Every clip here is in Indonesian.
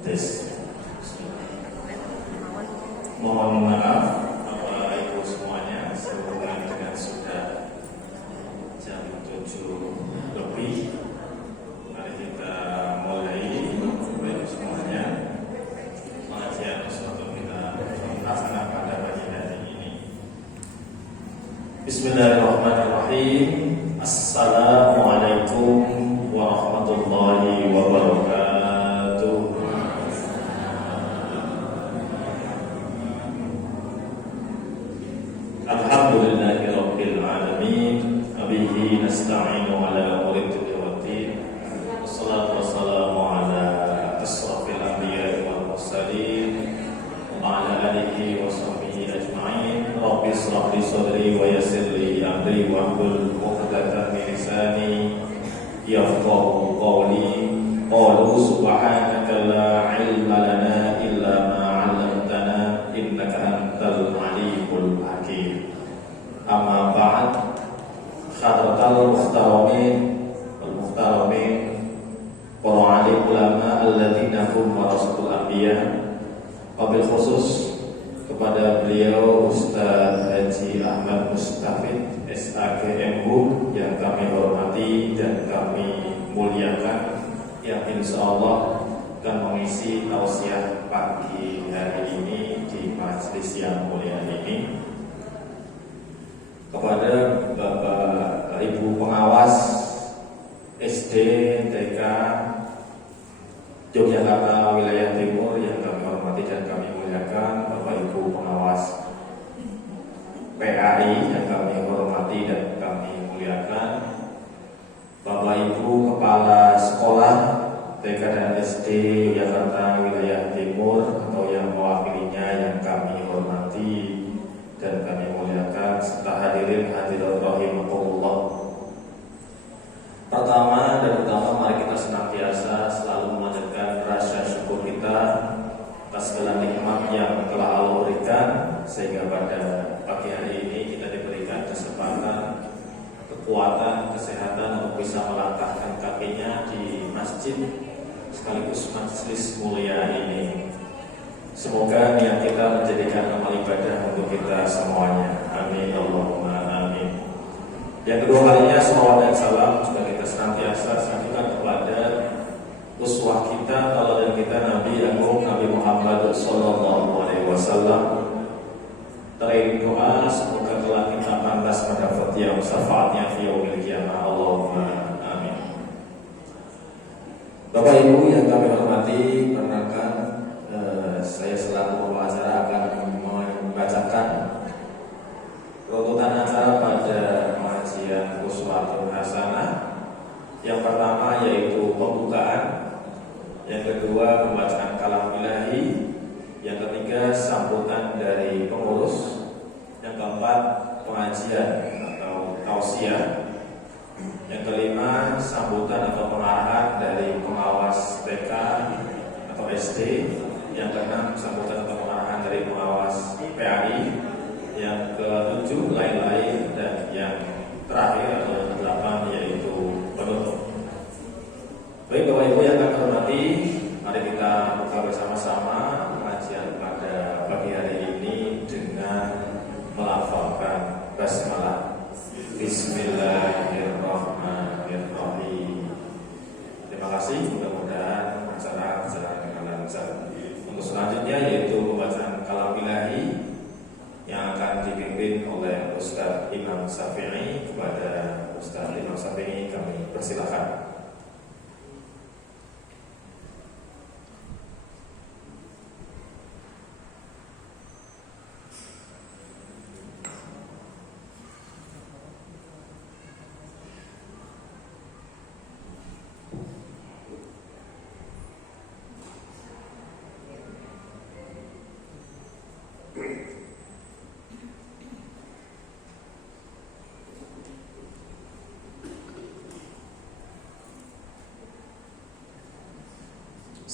Tes. Mohon maaf Bapak Ibu semuanya, sehubungan dengan sudah jam 7 lebih. Mari kita mulai Bapak Ibu semuanya pengajian untuk kita laksanakan pada pagi hari ini. Bismillahirrahmanirrahim. Assalamualaikum warahmatullahi wabarakatuh. Alhamdulillahirabbil alamin, bihi nasta'inu ala umuri dunya waddin. Wassalatu wassalamu ala asrafil anbiya'i wal mursalin wa ala alihi wa sahbihi ajma'in. Rabbi ishrah li sadri wa yassir li amri wahlul 'uqdatam min lisani yafqahu qawli. Qalu subhanaka la 'ilma lana illa ma 'allamtana innaka antal 'alimul hakim. Amma ba'd, hadratal muhtaramin wal muhtaramin, para alim ulama alladzina hum warasatul anbiya, wabil khusus kepada beliau Ustaz Haji Ahmad Mustafid SAGMU yang kami hormati dan kami muliakan, yang insyaallah akan mengisi tausiah pagi hari ini di majelis yang mulia ini. Kepada Bapak Ibu pengawas SD, TK Yogyakarta wilayah Timur yang kami hormati dan kami muliakan, Bapak Ibu pengawas PAI yang kami hormati dan kami muliakan, Bapak Ibu kepala sekolah TK dan SD Yogyakarta wilayah Timur atau yang mewakilinya yang kami hormati dan kami muliakan, serta hadirin hadirat rahimakumullah. Pertama dan utama, mari kita senantiasa selalu memanjatkan rasa syukur kita atas segala nikmat yang telah Allah berikan, sehingga pada pagi hari ini kita diberikan kesempatan, kekuatan, kesehatan untuk bisa melangkahkan kakinya di masjid sekaligus majelis mulia ini. Semoga niat kita menjadikan amal ibadah untuk kita semuanya. Amin Allahumma amin. Yang kedua kalinya, salawat dan salam juga kita senantiasa sampaikan kepada uswah kita, tauladan kita, Nabi Agung Nabi Muhammad sallallahu alaihi wasallam. Terakhir doa, semoga kelak kita pantas mendapat yang syafaatnya fi yaumil qiyamah. Allahumma amin. Bapak Ibu yang kami hormati, perkenalkan, saya selaku pembawa acara akan membacakan runtutan acara pada pengajian Uswatun Hasanah. Yang pertama yaitu pembukaan, yang kedua pembacaan kalam ilahi, yang ketiga sambutan dari pengurus, yang keempat pengajian atau tausiah, yang kelima sambutan atau pengarahan dari pengawas TK atau SD, yang keenam sambutan atau pengarahan dari pengawas PAI, yang ketujuh lain-lain, dan yang terakhir atau yang kedelapan yaitu penutup. Baik Bapak Ibu yang kami hormati, mari kita buka bersama-sama pengajian pada pagi hari ini dengan melafalkan basmalah. Bismillahirrahmanirrahim. Terima kasih, mudah-mudahan acara berjalan dengan lancar. Untuk selanjutnya yaitu pembacaan kalam ilahi yang akan dipimpin oleh Ustaz Imam Syafi'i. Kepada Ustaz Imam Syafi'i kami persilakan.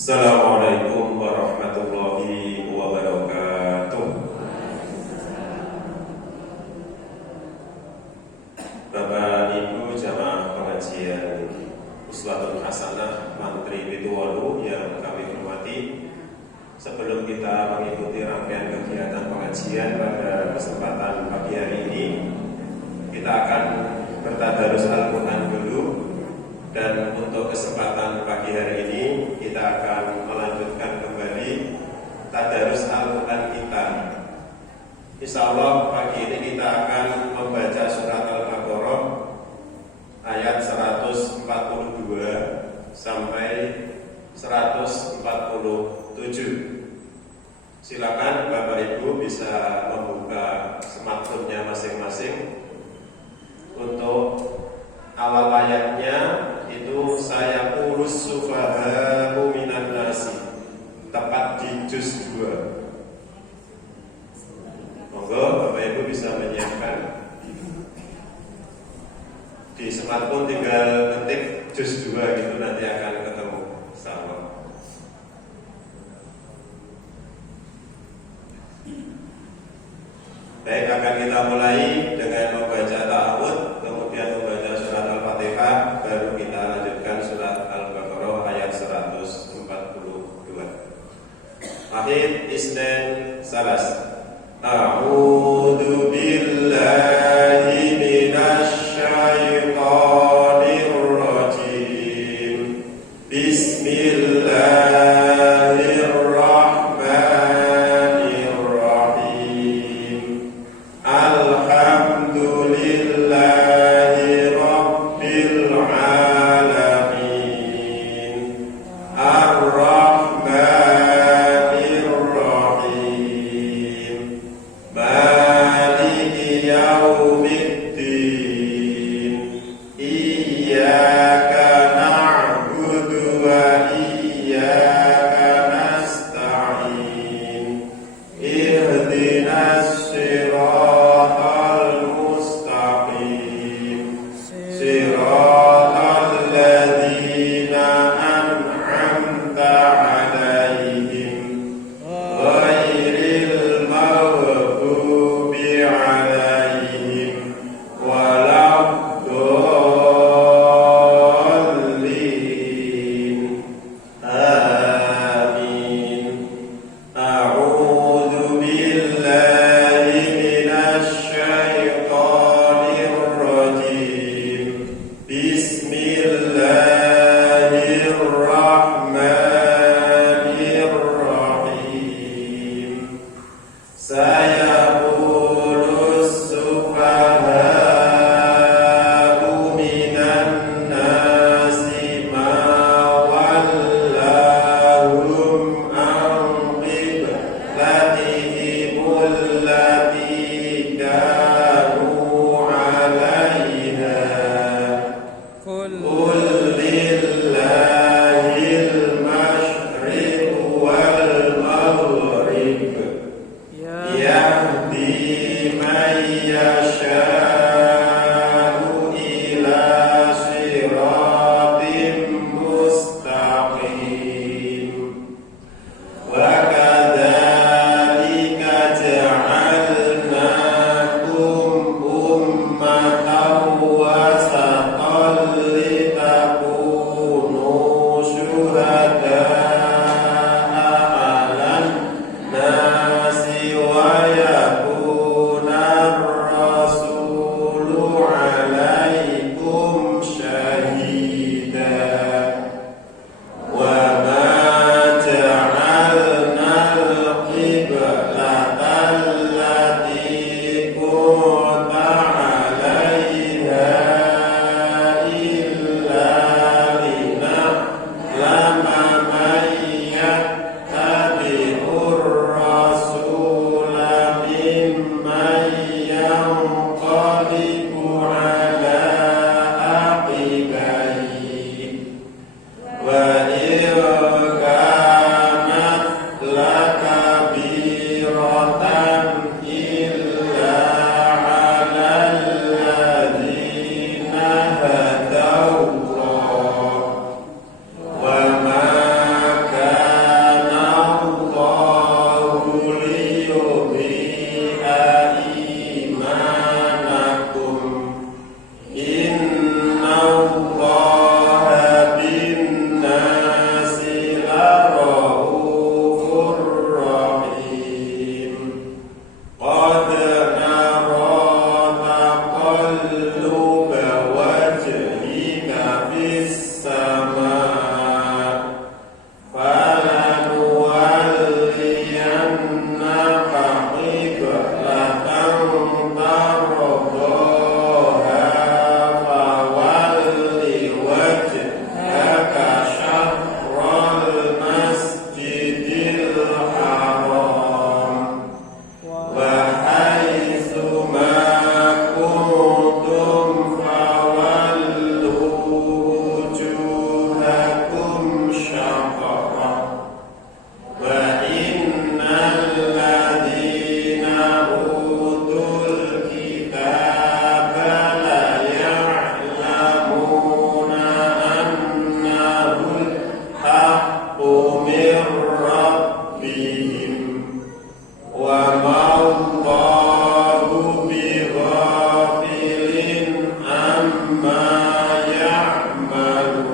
Assalamualaikum warahmatullahi wabarakatuh. Bapak Ibu jamaah pengajian Uswatun Hasanah Mantri Bituwalu yang kami hormati, Sebelum kita mengikuti rangkaian kegiatan pengajian pada kesempatan pagi hari ini, kita akan bertadarus Al-Quran dulu. Dan untuk kesempatan pagi hari ini, kita akan melanjutkan kembali tadarus Al-Quran kita. Insya Allah pagi ini kita akan membaca surat Al-Baqarah ayat 142 sampai 147. Silakan Bapak Ibu bisa membuka smartphone-nya masing-masing. Untuk awal ayatnya itu saya urus sufahahu minan nasi, tepat di juz 2. Monggo Bapak Ibu bisa menyiapkan di smartphone, tinggal ketik juz 2 gitu, nanti akan ketemu. Insyaallah. Baik, akan kita mulai dengan membaca ta'awud, kemudian membaca surat Al-Fatihah, baru kita lanjutkan surat Al-Baqarah ayat 142. Wahid, Isnin, Salas. A'udzu billahi minasy syaithanir rajim. Bismillahirrahmanirrahim. Alhamdulillahi rabbil alamin. Ar-Rahmanir Rahim. Maliki yaumiddin. Iyyaka na'budu wa iyyaka rabbihim wa ma'allahu bighafilin amma ya'malun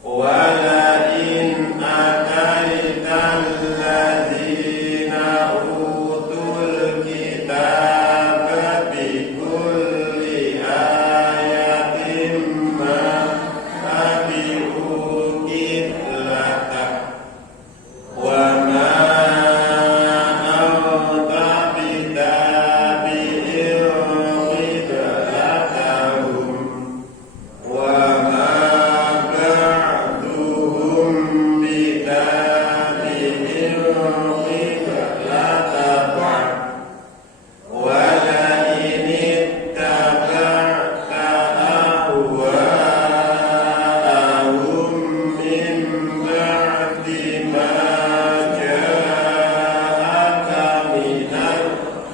wa la in ataital ladzina utul kitaba bi kulli ayatin ma tabi'u qiblatak wa ma anta bitabi'in qiblatahum wa ma ba'duhum bitabi'in qiblata ba'd wa la in ittaba'ta ahwa'ahum min ba'di ma ja'aka minal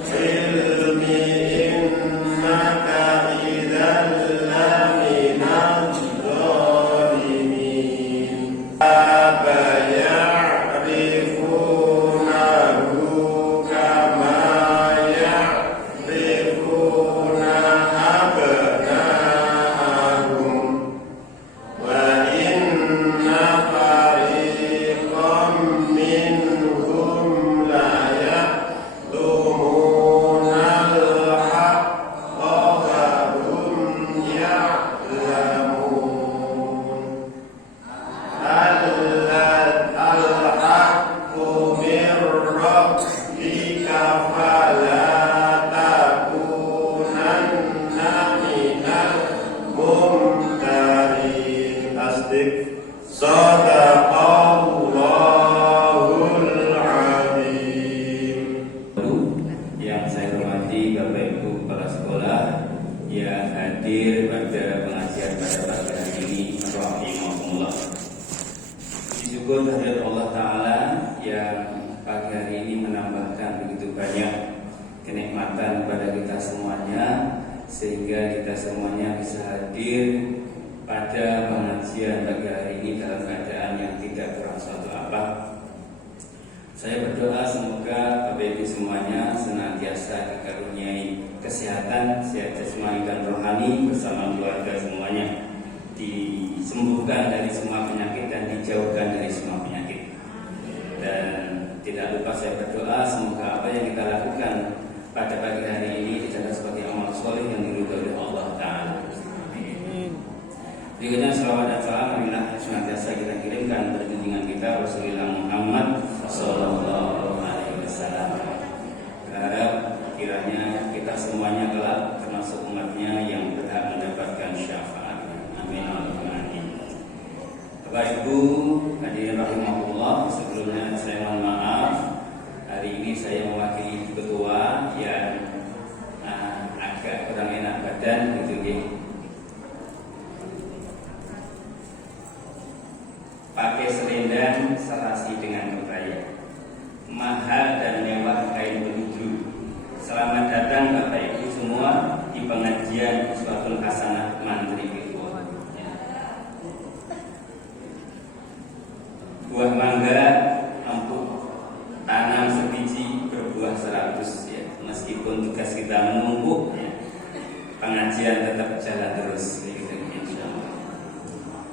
ilmi innaka idzan laminadh dhalimin aba ya'rifunahu kama ya'rifuna abna'ahum wa inna fariqam minhum la yaktumuna al-haqqa wa hum ya'lamun al-haqqu min rabbika fala takunanna minal mumtarin. Tasdik. Sadaqallahul azim. Yang saya hormati Bapak Ibu kepala sekolah yang hadir pada pengajian pada pagi hari ini, rahimahumullah. Syukur kehadirat Allah Ta'ala yang pagi hari ini menambahkan begitu banyak kenikmatan pada kita semuanya, sehingga kita semuanya bisa hadir pada pengajian pagi hari ini dalam keadaan yang tidak kurang suatu apa. Saya berdoa semoga Bapak Ibu semuanya senantiasa dikaruniai kesehatan, sehat jasmani dan rohani bersama keluarga semuanya, disembuhkan dari semua penyakit dan dijauhkan dari semua penyakit. Dan tidak lupa saya berdoa semoga apa yang kita lakukan pada pagi hari ini dicatat sebagai amal soleh yang diridhoi oleh Allah Ta'ala. Berikutnya salawat dan salam marilah senantiasa kita kirimkan pada junjungan kita Rasulullah Muhammad Sallallahu Alaihi Wasallam. Berharap kiranya kita semuanya kelak termasuk umatnya yang berhak mendapatkan syafaatnya. Amin. Amin. Bapak Ibu hadirin rahimahullah, sebelumnya saya mohon maaf. Hari ini saya mewakili ketua yang agak kurang enak badan gitu ya. Pakai selendang serasi dengan kebaya, mahal dan mewah kain penuju. Selamat datang Bapak Ibu semua di pengajian Uswatun Hasanah Mantri Firqah. Buah mangga empuk, tanam sebiji berbuah 100 ya. Meskipun tugas kita menumpuk ya, pengajian tetap jalan terus gitu, insyaallah.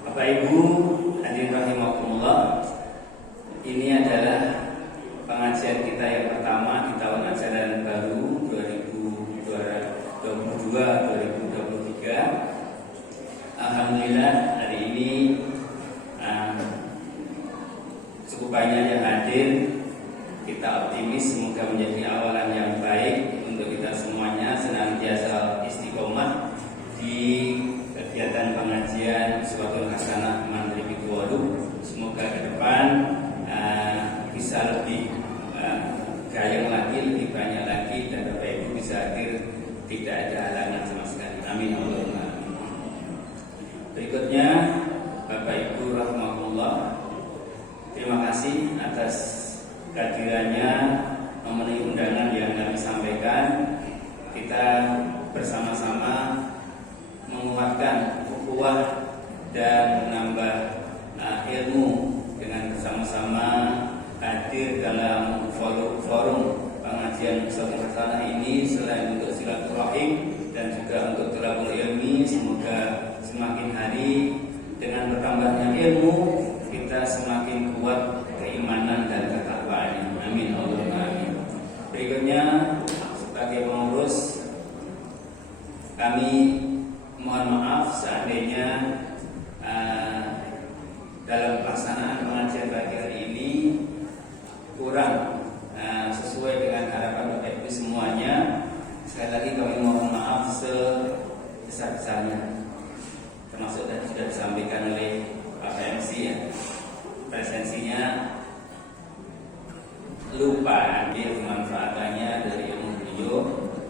Bapak Ibu hadirin rahimakumullah, ini adalah pengajian kita yang pertama di tahun ajaran baru 2022-2023. Alhamdulillah hari ini cukup banyak yang hadir. Kita optimis semoga menjadi awalan yang baik untuk kita semuanya senantiasa istiqomah di kegiatan pengajian Uswatun Hasanah Mantri Firqah. Semoga ke depan bisa lebih gayeng lagi, lebih banyak lagi, dan Bapak Ibu bisa hadir, tidak ada halangan sama sekali. Amin. Allahumma amin. Berikutnya Bapak Ibu rahmatullah, terima kasih atas kehadirannya memenuhi undangan yang kami sampaikan. Kita bersama-sama menguatkan ukhuwah dan menambah ilmu dengan pengajian Ustadz Hasanah ini selain untuk silaturahim dan juga untuk thalabul ilmi, semoga semakin hari dengan bertambahnya ilmu kita semakin kuat keimanan dan ketakwaannya. Amin Allahumma amin. Berikutnya sebagai pengurus, kami mohon maaf seandainya dalam pelaksanaan pengajian pagi hari ini kurang sesuai dengan harapan Bapak Ibu semuanya. Sekali lagi kami mohon maaf sebesar-besarnya, termasuk tadi sudah disampaikan oleh Pak MC ya, presensinya lupa ambil kemanfaatannya dari ilmu beliau.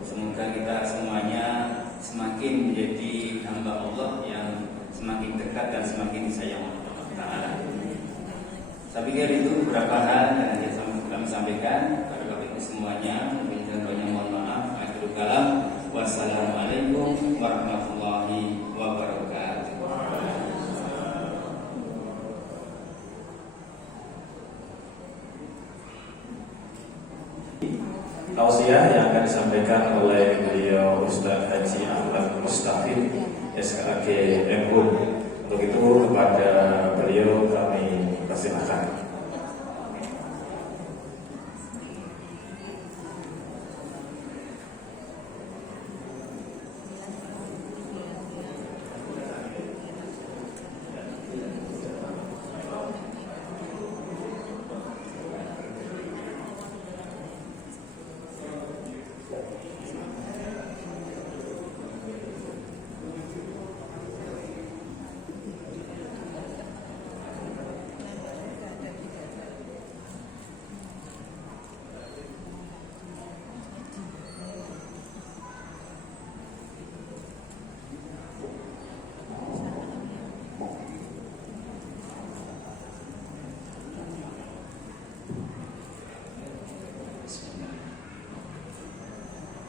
Semoga kita semuanya semakin menjadi hamba Allah yang semakin dekat dan semakin disayang Allah Ta'ala. Saya pikir itu beberapa hal yang kami sampaikan kepada Bapak Ibu semuanya. Lebih-lebihnya mohon maaf. Akhirul kalam. Wassalamualaikum warahmatullahi wabarakatuh. Tausiah yang akan disampaikan oleh beliau Ustaz Haji Ahmad Mustafid SKAG MU. Untuk itu kepada beliau kami persilakan.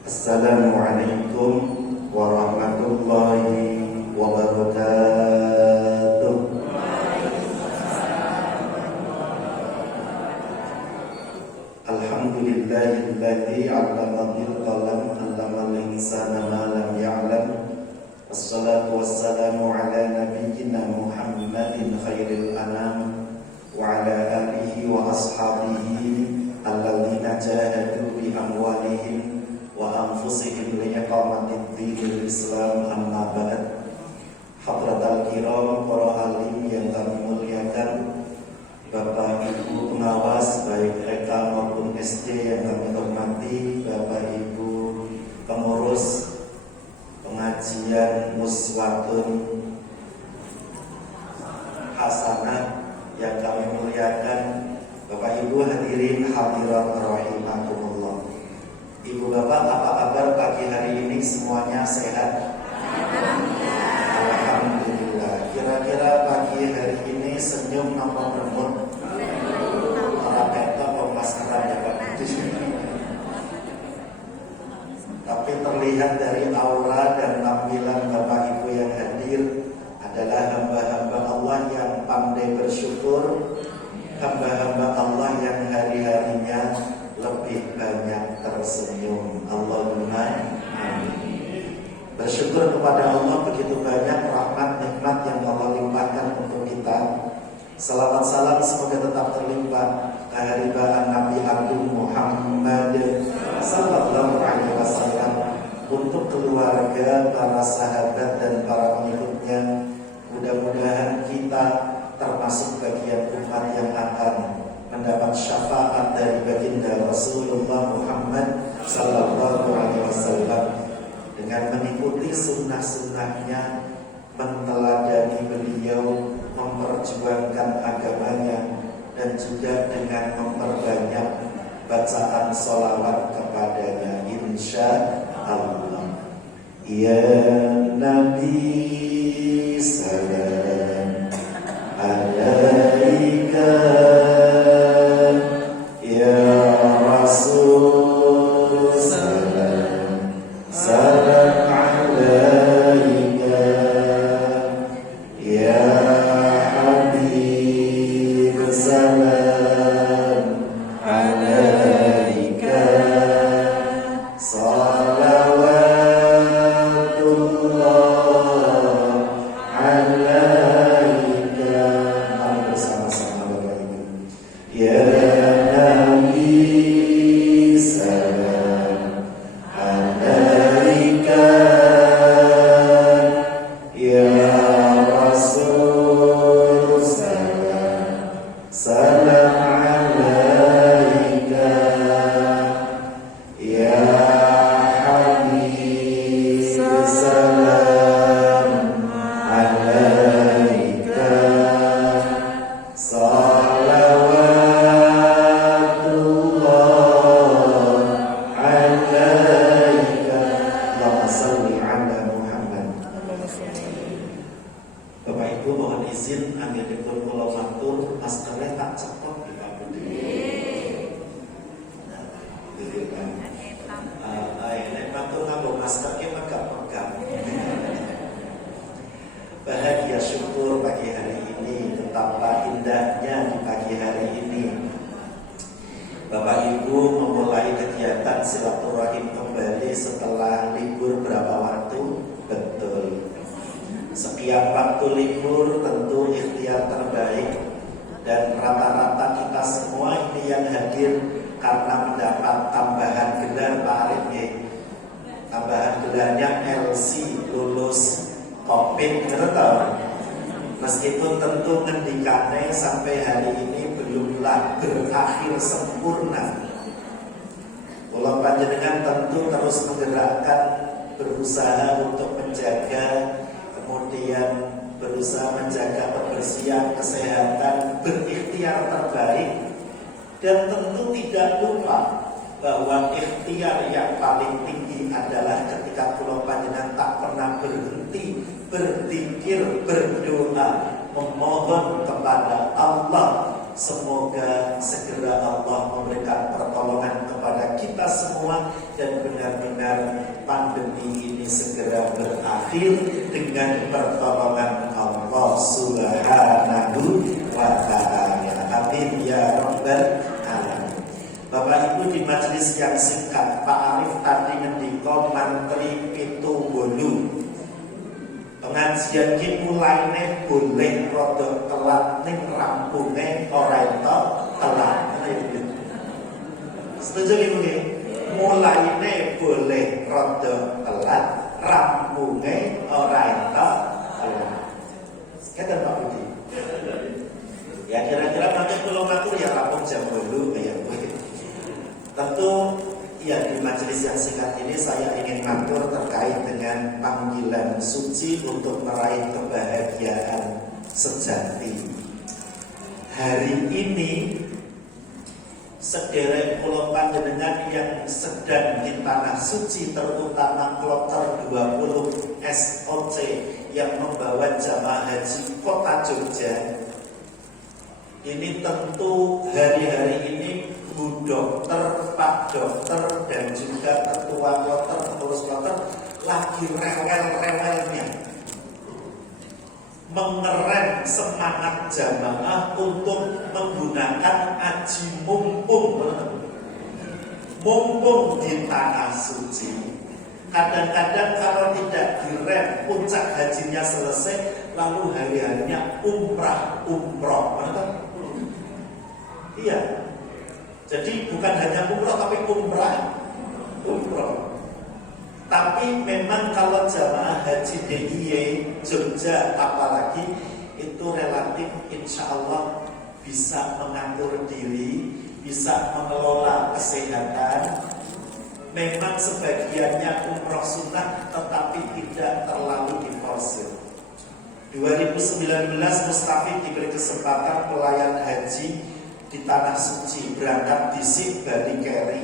Assalamualaikum warahmatullahi wabarakatuh. Alhamdulillahilladzi 'allama bil qalam 'allamal insana ma lam ya'lam. Wassalatu wassalamu ala nabiyyina Muhammadin khairil anam wa ala alihi wa ashabihi alladzina jahadu bi amwalihim wa anfusihim liiqamatid dinil Islam, amma ba'd. Hadratal kiram, para alim yang kami muliakan, Bapak Ibu pengawas baik TK maupun SD yang kami hormati, Bapak Ibu pengurus pengajian Uswatun Hasanah yang kami muliakan, Bapak Ibu hadirin hadirat rahimakumullah. Ibu bapak, apa kabar pagi hari ini? Semuanya sehat? Alhamdulillah. Kira-kira pagi hari ini senyum nampak remut? Orang ketok pemasaran ya Pak. Tapi terlihat dari aura dan tampilan Bapak Ibu yang hadir adalah hamba-hamba Allah yang pandai bersyukur, hamba-hamba Allah yang hari-harinya lebih banyak tersenyum. Allahumma amin. Bersyukur kepada Allah begitu banyak rahmat nikmat yang Allah limpahkan untuk kita. Salawat salam semoga tetap terlimpah keharibaan Nabi Agung Muhammad sallallahu alaihi wasallam untuk keluarga, para sahabat dan para pengikutnya. Mudah-mudahan kita termasuk bagian umat yang akan mendapat syafaat dari baginda Rasulullah Muhammad sallallahu alaihi wasallam dengan mengikuti sunnah-sunnahnya, menteladani beliau, memperjuangkan agamanya, dan juga dengan memperbanyak bacaan sholawat kepadanya, insya Allah. Ya Nabi salam alaika, ya Rasul salam, salam alaika, ya Habib salam alaika. Ya Nabi salam alaika, ya Rasul salam salam alaika, ya Habib salam alaika, Bapak Ibu mohon izin anggenipun kula matur maskernya tak cepot di Pak Budi. Nek matur nganggo masker ki megap-megap. Bahagia syukur pagi hari ini, betapa indahnya di pagi hari ini Bapak Ibu memulai kegiatan silaturahim kembali setelah libur berapa waktu? Betul. Sekian waktu libur tentu ikhtiar terbaik, dan rata-rata kita semua ini yang hadir karena mendapat tambahan gelar Pak Arif ya. Tambahan gelarnya LC, lulus COVID, betul. Meskipun tentu ngendikane sampai hari ini belumlah berakhir sempurna. Kula panjenengan tentu terus menggerakkan, berusaha untuk menjaga, kemudian berusaha menjaga kebersihan, kesehatan, berikhtiar terbaik, dan tentu tidak lupa bahwa ikhtiar yang paling tinggi adalah ketika kula panjenengan tak pernah berhenti berzikir, berdoa, memohon kepada Allah. Semoga segera Allah memberikan pertolongan kepada kita semua dan benar-benar pandemi ini segera berakhir dengan pertolongan Allah Subhanahu wa ta'ala. Amin ya rabbal alamin. Bapak Ibu, di majelis yang singkat Pak Arif tadi ngendika mantri pitu bolu. Pengajian ki mulaine boleh rada telat ning rampunge ora entuk telat. Setuju nggih? Mulaine boleh rada telat, rampunge ora entuk telat. Kata Pak Budi. Ya kira-kira nanti kalau ngatur ya rampung jam 8 ya. Tentu ya di majelis yang singkat ini saya ingin ngatur terkait dengan panggilan suci untuk meraih kebahagiaan sejati. Hari ini sederek kula panjenengan yang sedang di tanah suci, terutama kloter 20 SOC yang membawa jamaah haji kota Jogja. Ini tentu hari-hari ini Bu Dokter, Pak Dokter, dan juga Ketua Kloter, pengurus Kloter lagi rewel-rewelnya mengerem semangat jamaah untuk menggunakan aji mumpung di tanah suci. Kadang-kadang kalau tidak direm, puncak hajinya selesai, lalu hari-harinya umroh. Iya. Jadi bukan hanya umroh tapi umroh. Tapi memang kalau jamaah haji DIY Jogja apalagi itu relatif insya Allah bisa mengatur diri, bisa mengelola kesehatan. Memang sebagiannya umroh sunnah tetapi tidak terlalu diforsir. 2019 Mustafi diberi kesempatan pelayan haji di tanah suci, berangkat disik Bali Keri.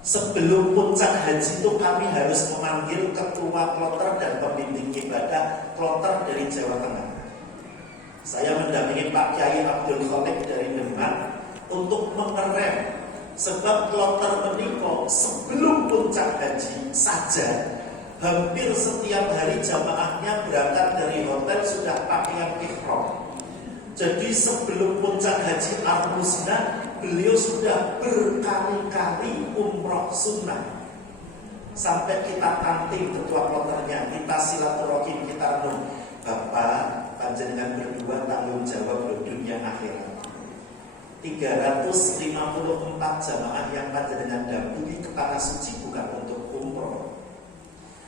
Sebelum puncak haji itu kami harus memanggil ketua kloter dan pembimbing ibadah kloter dari Jawa Tengah. Saya mendampingi Pak Kiai Abdul Khalik dari Demak untuk mengerem, sebab kloter meniko sebelum puncak haji saja hampir setiap hari jamaahnya berangkat dari hotel sudah pakaian ihram. Jadi sebelum puncak haji Al-Musnah, beliau sudah berkali-kali umroh sunnah. Sampai kita tanting ketua kloternya, kita silaturahim, kita Bapak panjenengan berdua tanggung jawab dunia akhirat. 354 jamaah yang panjenengan dampingi ke tanah suci bukan untuk umroh,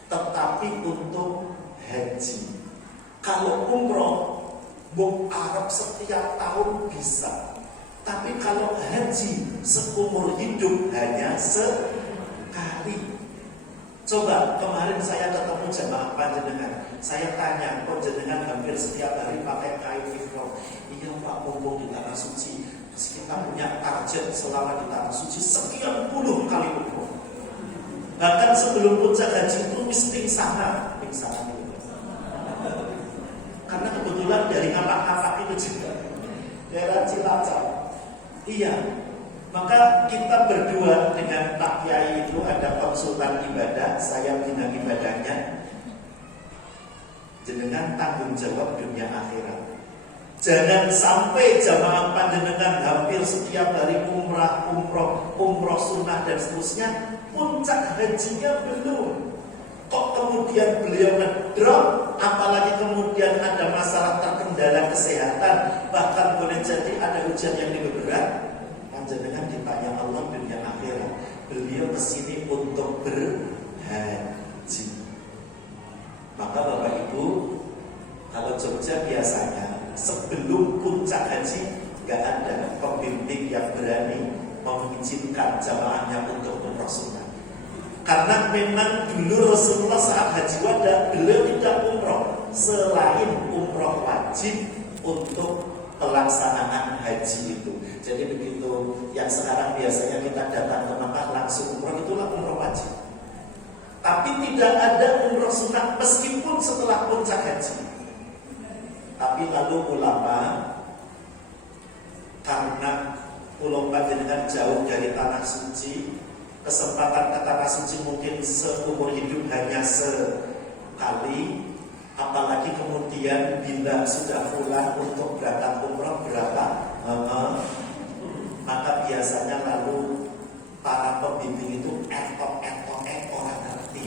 tetapi untuk haji. Kalau umroh, mau Arab setiap tahun bisa, tapi kalau haji seumur hidup hanya sekali. Coba kemarin saya ketemu jamaah panjenengan, saya tanya, kok jenengan hampir setiap hari pakai kain ihram? Iya Pak, mumpung di tanah suci, kita punya target selama di tanah suci sekian puluh kali umroh. Bahkan sebelum puncak haji itu pingsan dulu. Karena kebetulan dari ngapak-ngapak itu juga daerah Cilacap. Iya. Maka kita berdua dengan Pak Kiai itu ada konsultan ibadah, saya bina ibadahnya. Jenengan tanggung jawab dunia akhirat. Jangan sampai jamaah panjenengan hampir setiap hari umroh sunnah dan seterusnya, puncak hajinya belum. Kok kemudian beliau ngedrop, apalagi kemudian ada masalah terkendala kesehatan, bahkan boleh jadi ada hujan yang lebih berat. Jangan ditanya Allah dunia akhirat. Beliau kesini untuk berhaji. Maka Bapak Ibu, kalau Jogja biasanya sebelum puncak haji nggak ada pembimbing yang berani mengizinkan jamaahnya untuk umroh sunnah. Karena memang dulu Rasulullah saat haji wada beliau tidak umroh selain umroh wajib untuk pelaksanaan haji itu. Jadi begitu yang sekarang biasanya kita datang ke Makkah langsung umroh, itulah umroh wajib. Tapi tidak ada umroh sunnah meskipun setelah puncak haji. Tapi lalu ulama, karena pulau panjenengan jauh dari tanah suci, kesempatan ke tanah suci mungkin seumur hidup hanya sekali. Apalagi kemudian bila sudah pulang untuk berangkat umroh berapa? Maka biasanya lalu para pembimbing itu orang ngerti.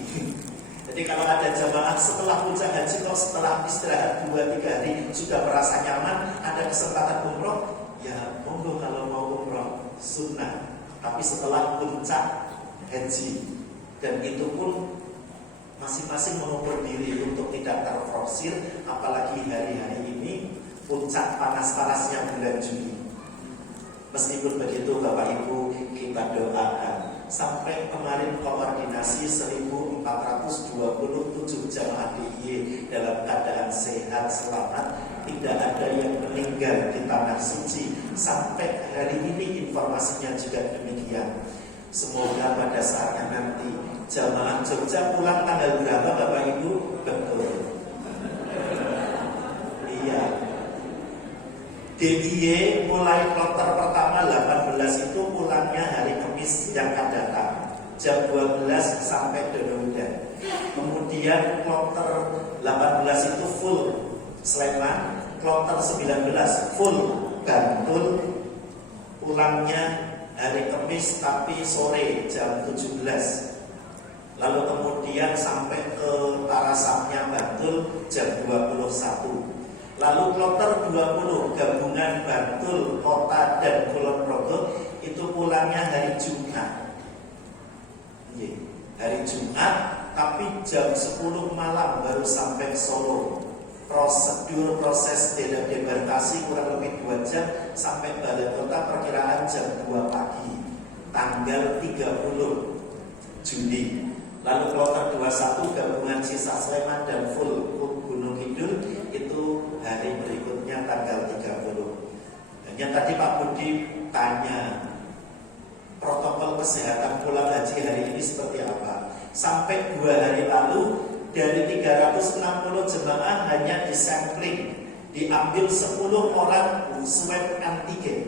Jadi kalau ada jamaah setelah puncak haji, kalau setelah istirahat 2-3 hari sudah merasa nyaman, ada kesempatan umroh, ya monggo kalau mau umroh sunnah. Tapi setelah puncak haji, dan itu pun masing-masing mengukur diri untuk tidak terforsir, apalagi hari-hari ini puncak panas-panasnya bulan Juli. Meskipun begitu Bapak Ibu, kita doakan sampai kemarin koordinasi 1427 jamaah DIY dalam keadaan sehat selamat, tidak ada yang meninggal di tanah suci. Sampai hari ini informasinya juga demikian. Semoga pada saatnya nanti jamaah Jogja pulang tanggal berapa Bapak Ibu? Betul. Iya. DIY mulai kloter pertama 18 itu pulangnya hari Kamis yang akan datang, jam 12 sampai Donohudan. Kemudian kloter 18 itu full Sleman, kloter 19 full Bantul, pulangnya hari Kamis tapi sore jam 17. Lalu kemudian sampai ke Tarasaknya Bantul jam 21. Lalu kloter 20 gabungan Bantul, Kota dan Kulon Progo itu pulangnya hari Jumat. Hari Jumat tapi jam 10 malam baru sampai Solo. Proses debarkasi kurang lebih 2 jam sampai Balai Kota perkiraan jam 2 pagi tanggal 30 Juli. Lalu kloter 21 gabungan sisa Sleman dan full Gunung Kidul itu hari berikutnya tanggal 30. Hanya tadi Pak Budi tanya protokol kesehatan pulang haji hari ini seperti apa. Sampai 2 hari lalu dari 360 jemaah hanya disampling, diambil 10 orang swab antigen.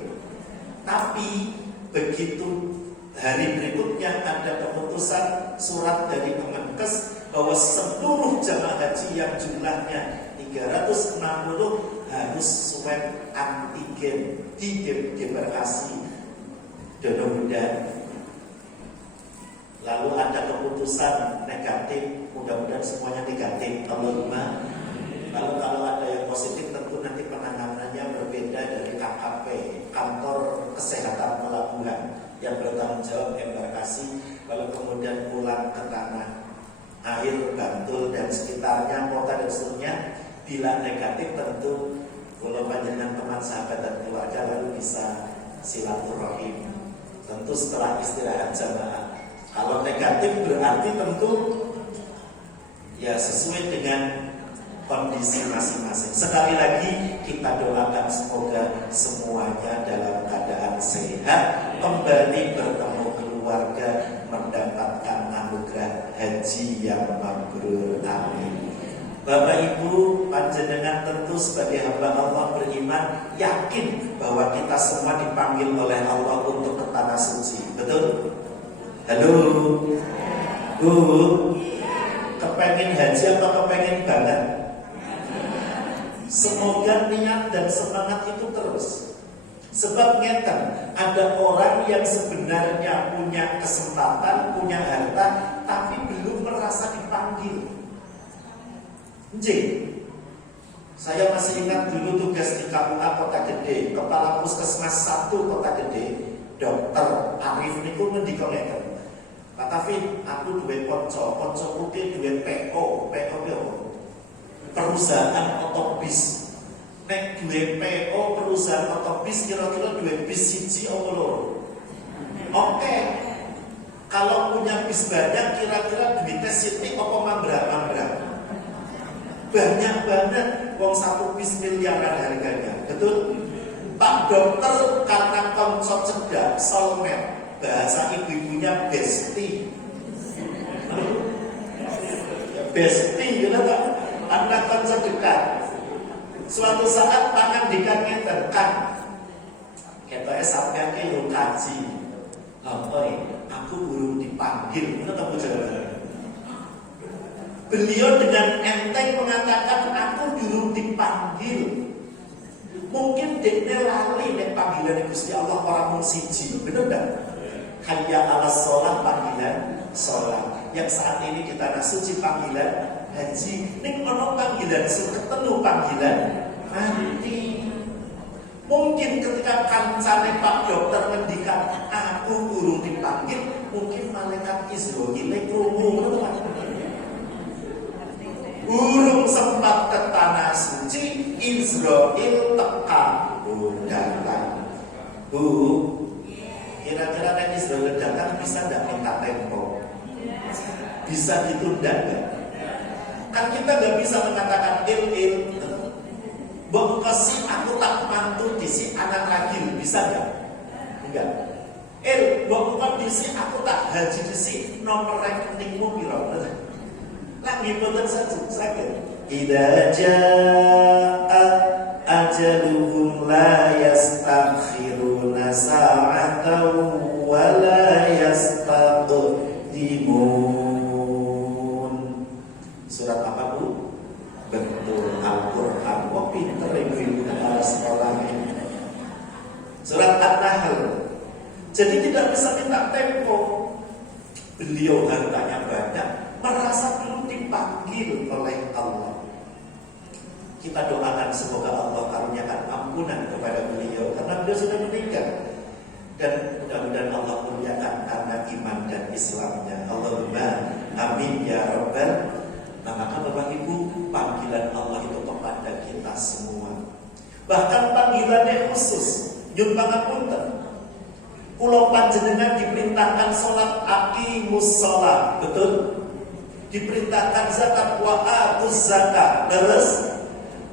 Tapi begitu hari berikutnya ada keputusan surat dari Kemenkes bahwa seluruh jamaah haji yang jumlahnya 360 harus swab antigen di debarkasi Donohudan. Lalu ada keputusan negatif, mudah-mudahan semuanya negatif. Allahumma. Lalu kalau ada yang positif tentu nanti penanganannya berbeda dari KKP, kantor kesehatan pelabuhan yang bertanggung jawab embarkasi, lalu kemudian pulang ke tanah air Bantul dan sekitarnya, kota dan seterusnya. Bila negatif tentu kalau panjenengan teman sahabat dan keluarga lalu bisa silaturahim. Tentu setelah istirahat jamaah. Kalau negatif berarti tentu ya sesuai dengan kondisi masing-masing. Sekali lagi kita doakan semoga semuanya dalam keadaan sehat, kembali bertemu keluarga, mendapatkan anugerah haji yang mabrur. Amin. Bapak Ibu, panjenengan tentu sebagai hamba Allah beriman, yakin bahwa kita semua dipanggil oleh Allah untuk ke tanah suci. Betul? Halo? Bu? Kepengen haji atau kepengen banget? Semoga niat dan semangat itu terus. Sebab ngeten, ada orang yang sebenarnya punya kesempatan, punya harta, tapi belum merasa dipanggil. Saya masih ingat dulu tugas di KUA Kota Gede, Kepala Puskesmas 1 Kota Gede, Dokter Arif niku ngendika ngeten. Pak Taufik, aku duwe kanca kuwi duwe PO perusahaan otobis. Nek duwe PO perusahaan otobis kira-kira duwe bis siji apa loro? Oke. Kalau punya bis banyak kira-kira duitnya sithik apa mambrak-mambrak? Banyak banget, wong 1 bis miliaran harganya, betul? Pak dokter karena konsol cerdak, solmet, bahasa ibu-ibunya besti. Besti, gitu tak? Karena konsol dekat. Suatu saat tangan dikangeten kan, katanya sampai ke kaji. Aku belum dipanggil, itu tak jawabannya. Beliau dengan enteng mengatakan aku belum dipanggil. Mungkin dekne lali nek panggilan Gusti Allah orang mung siji, bener enggak? Hayya 'alas shalah panggilan salat. Yang saat ini kita nasuci panggilan haji. Ning ono panggilan ketemu panggilan mati. Mungkin ketika kancane Pak Dokter ngendikan aku urung dipanggil, mungkin malaikat Israil krungu. Urung sempat ke tanah suci, Israel teka datang. Bu, kira-kira nek Israel datang bisa nggak minta tempo? Bisa ditunda nggak? Kan kita nggak bisa mengatakan il. Mbok kasih aku tak mantu disi anak ragil, bisa nggak? Enggak. Mbok kondisi aku tak haji disi nomor rekeningmu piro? Lagi boten sakit. Idza jaa ajaluhum la yastakhiruna sa'atan wa la yastaqdimun. Surat apa Bu? Betul, Al-Quran. Wah pinter ibu-ibu kepala sekolah ini. Surat An-Nahl. Jadi tidak bisa minta tempo. Beliau hartanya banyak, merasa belum dipanggil oleh Allah. Kita doakan semoga Allah karuniakan ampunan kepada beliau karena beliau sudah meninggal. Dan mudah-mudahan Allah muliakan karena iman dan Islamnya. Allahumma amin ya rabbal. Maka Bapak Ibu, panggilan Allah itu kepada kita semua. Bahkan panggilannya khusus. Nyun pangapunten. Kula panjenengan diperintahkan sholat aqimus sholat, betul? Diperintahkan zakat wa atuz zakat, terus?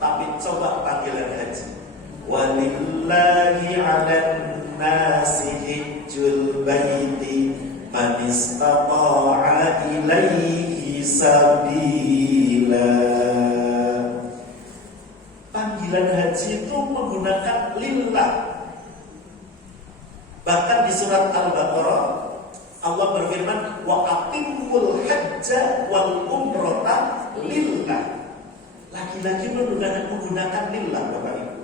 Tapi coba panggilan haji. Walillahi 'alan nasi hijjul baiti man istata'a ilaihi sabila. Panggilan haji itu menggunakan lillah. Bahkan di surat Al-Baqarah Allah berfirman wa aqimul hajja wal umrata lillah. Lagi-lagi menggunakan lillah Bapak Ibu.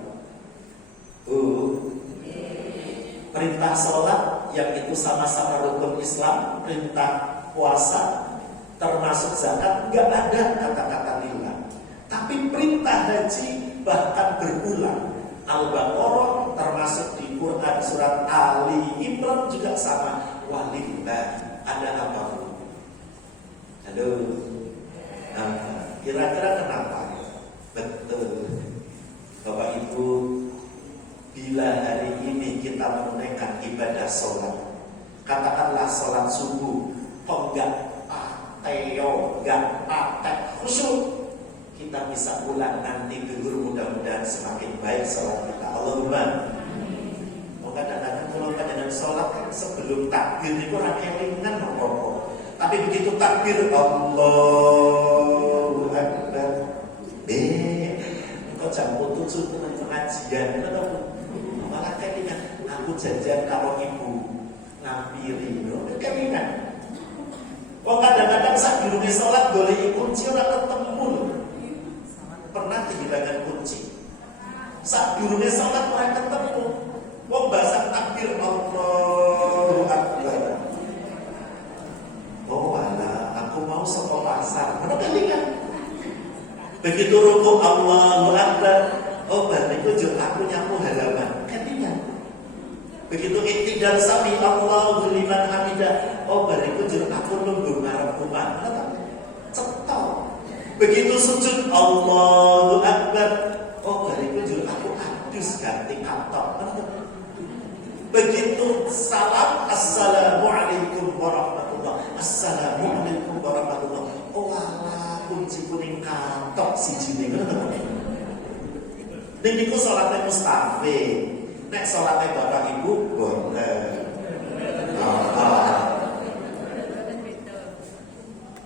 Perintah sholat yang itu sama-sama rukun Islam, perintah puasa termasuk zakat, enggak ada kata-kata lillah. Tapi perintah haji bahkan berulang. Al-Baqarah termasuk di Quran surat Ali Imran juga sama. Walillah, ada apa? Halo. Kira-kira kenapa? Betul, Bapak Ibu, bila hari ini kita menunaikan ibadah sholat, katakanlah sholat subuh, kok enggak pakai khusyuk, kita bisa ulang nanti dulu, mudah-mudahan semakin baik sholat kita. Allahumma. Kadang-kadang kalau dengan sholat kan sebelum takbir itu orang elingan nopo, tapi begitu takbir Allahu Akbar, kok jam 7 teman pengajian, malah kelingan aku jajan kalau ibu ngampiri, kelingan. Kok kadang-kadang saat durunge sholat boleh kunci ora ketemu, pernah kehilangan kunci. Saat durunge sholat ora ketemu. Wong bahasa takbir Allahu Akbar. Oh alah, aku mau saka pasar. Mana kelingan. Begitu rukuk Allahu Akbar. Oh bariku jo aku nyapu halaman. Kelingan. Begitu iktidal sami Allahu liman hamidah. Oh bariku jo aku nunggu ngarep rumah. Cetok. Begitu sujud Allahu Akbar. Oh bariku jo aku adus ganti kantor. Begitu salam assalamualaikum warahmatullah, assalamualaikum warahmatullah. Oh ala kunci kuning kantok siji ngono. Niku salate mustafe. Nek salate Bapak Ibu boleh.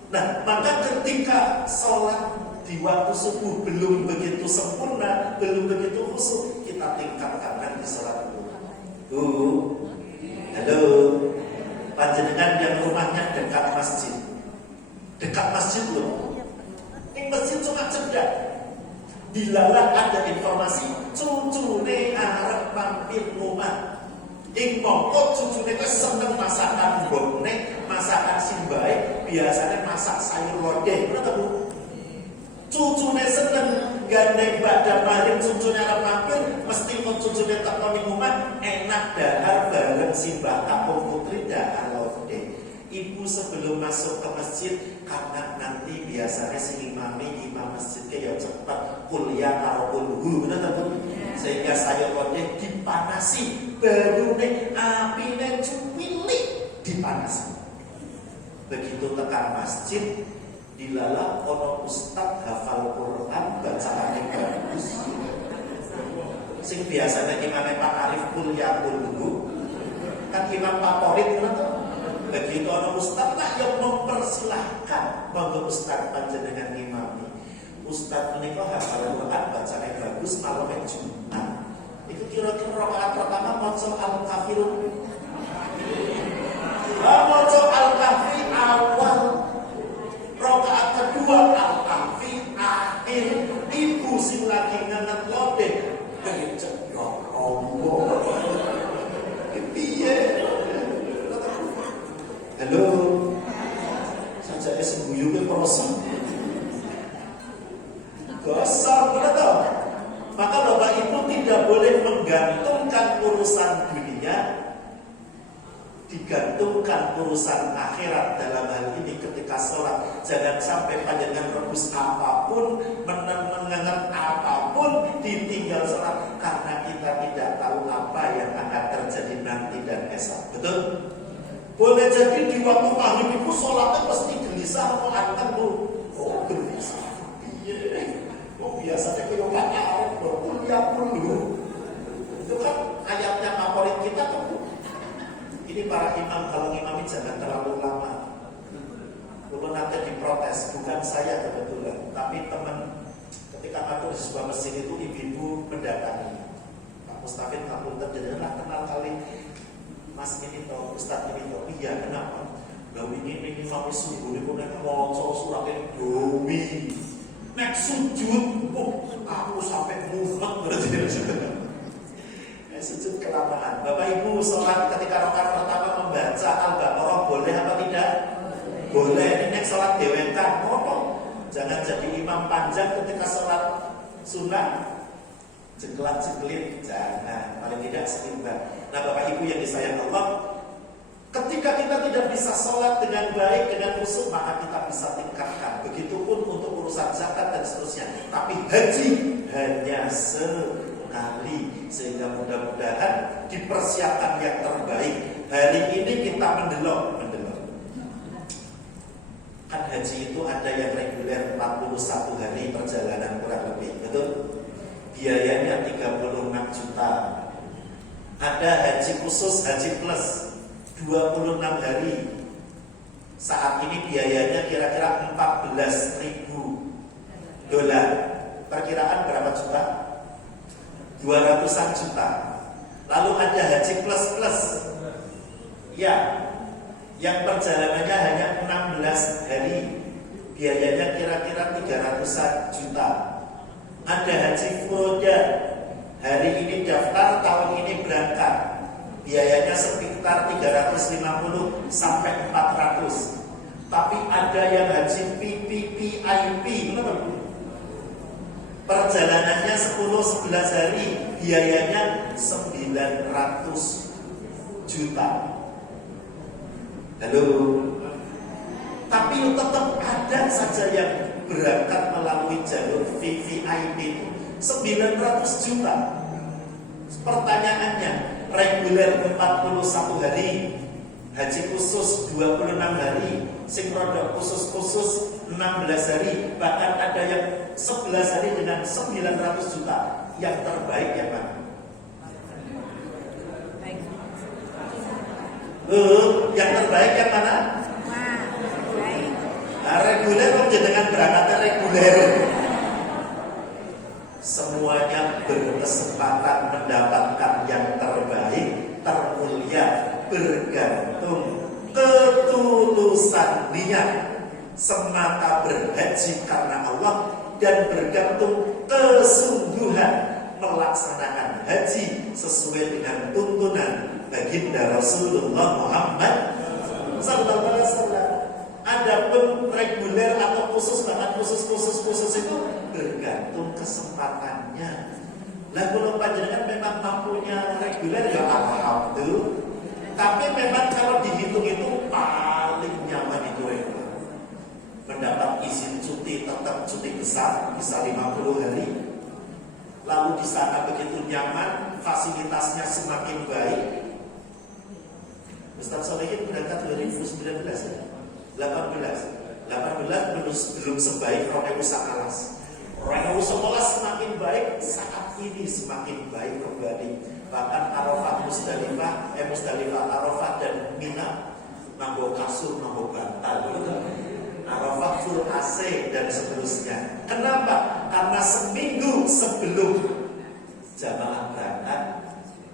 Nah, maka ketika sholat di waktu subuh belum begitu sempurna, belum begitu khusyuk, kita tingkatkan di sholat itu. Halo, panjenengan yang rumahnya dekat masjid loh. Ini masjid cuma cedak. Dilalah ada informasi cucune arep mampir rumah. Ing mongko cucune wis seneng masakan mbokne, masakan simbae, biasanya masak sayur lodeh, ngono ta Bu? Cucune seneng gandeng badan maring cucune arep mampir, mesti mau cucune teko ning omah enak dahar bareng simbah kampung putri dahar lodeh. Ibu sebelum masuk ke masjid, karena nanti biasanya si imam masjidnya ya cepat kuliah karo kulhu, bener ta Bu? Sehingga sayur lodeh dipanasi, barune apine cuwilik dipanasi. Begitu tekan masjid, dilalap ono ustad hafal Quran bacaannya bagus. Sing biasanya imamnya Pak Arif kuliah kulhu, kan imam favorit kan? Begitu ono ustad lah yang mempersilahkan monggo ustad panjenengan imami. Ustad menika hafal Quran bacaannya bagus malamnya Jumat. Itu kira-kira rakaat pertama maca Al-Kafirun. Maca Al-Kahfi awal. Rakaat kedua Al-Kahfi akhir. Ibu sing lagi nganget lodeh kecek ya Allah. Piye? Halo. Sajake sembuyu ke prosi. Gosok betul. Maka Bapak Ibu tidak boleh menggantungkan urusan dunia, digantungkan urusan akhirat dalam hal ini ketika sholat. Jangan sampai panjenengan rebus apapun, menengat apapun, ditinggal sholat karena kita tidak tahu apa yang akan terjadi nanti dan esok. Betul? Boleh jadi di waktu maghrib itu sholatnya pasti gelisah mau anteng Bu. Oh gelisah. Iya. Oh biasanya kalau nggak arif berkuliah dulu. Itu kan ayatnya favorit kita tuh. Ini para imam, kalau ngimami jangan terlalu lama. Lalu nanti diprotes, bukan saya kebetulan, tapi teman ketika aku di sebuah masjid itu ibu-ibu mendatangi Pak Mustafid Kapulter, jadilah kenal kali Mas ini toh, Ustadz ini toh. Iya kenapa? Gak ini imam subuh ini pun mau suratnya domi. Nek sujud, aku sampai mumet berarti. Sujud kelamaan. Bapak Ibu sholat ketika rakaat pertama membaca Al-Baqarah boleh apa tidak? Boleh. Ini sholat dewekan, ngomong. Jangan jadi imam panjang ketika sholat sunnah. Jeklak-jeklit jangan, paling tidak seimbang. Nah Bapak Ibu yang disayang Allah, ketika kita tidak bisa sholat dengan baik, dengan khusyuk, maka kita bisa tingkatkan. Begitupun untuk urusan zakat dan seterusnya. Tapi haji hanya sekali, sehingga mudah-mudahan dipersiapkan yang terbaik. Hari ini kita mendelok. Kan haji itu ada yang reguler 41 hari perjalanan kurang lebih, betul? Biayanya 36 juta. Ada haji khusus, haji plus 26 hari. Saat ini biayanya kira-kira $14.000. Perkiraan berapa juta? 200-an juta. Lalu ada haji plus. Ya, yang perjalanannya hanya 16 hari. Biayanya kira-kira 300-an juta. Ada haji furoda. Hari ini daftar, tahun ini berangkat. Biayanya sekitar 350 sampai 400. Tapi ada yang haji PPPIP, perjalanannya 10-11 hari, biayanya 900 juta. Halo. Tapi tetap ada saja yang berangkat melalui jalur VVIP itu 900 juta. Pertanyaannya, reguler 41 hari, haji khusus 26 hari, sinkrono khusus 16 hari, bahkan ada yang 11 hari dengan 900 juta. Yang terbaik yang mana? Yang terbaik yang mana? Nah, reguler dengan berangkatnya reguler. Semuanya berkesempatan mendapatkan yang terbaik, termulia, bergantung ketulusan niat, semata berhaji karena Allah, dan bergantung kesungguhan melaksanakan haji sesuai dengan tuntunan baginda Rasulullah Muhammad sallallahu alaihi wasallam. Adapun reguler atau khusus, bahkan khusus itu bergantung kesempatannya. Lah kalau panjenengan memang mampunya reguler ya alhamdulillah. Tapi memang kalau dihitung itu paling nyaman itu reguler. Mendapat izin cuti, tetap cuti besar, bisa 50 hari. Lalu di sana begitu nyaman, fasilitasnya semakin baik. Ustaz Solehin berangkat 2019 ya? 18 belum sebaik Rokewu Sakalas. Rokewu Sakalas semakin baik, saat ini semakin baik kembali. Bahkan Arafah Musdalifah, Arafah dan Mina, mambo kasur, mambo bantal, Arafah full AC dan seterusnya. Kenapa? Karena seminggu sebelum jamaah berangkat,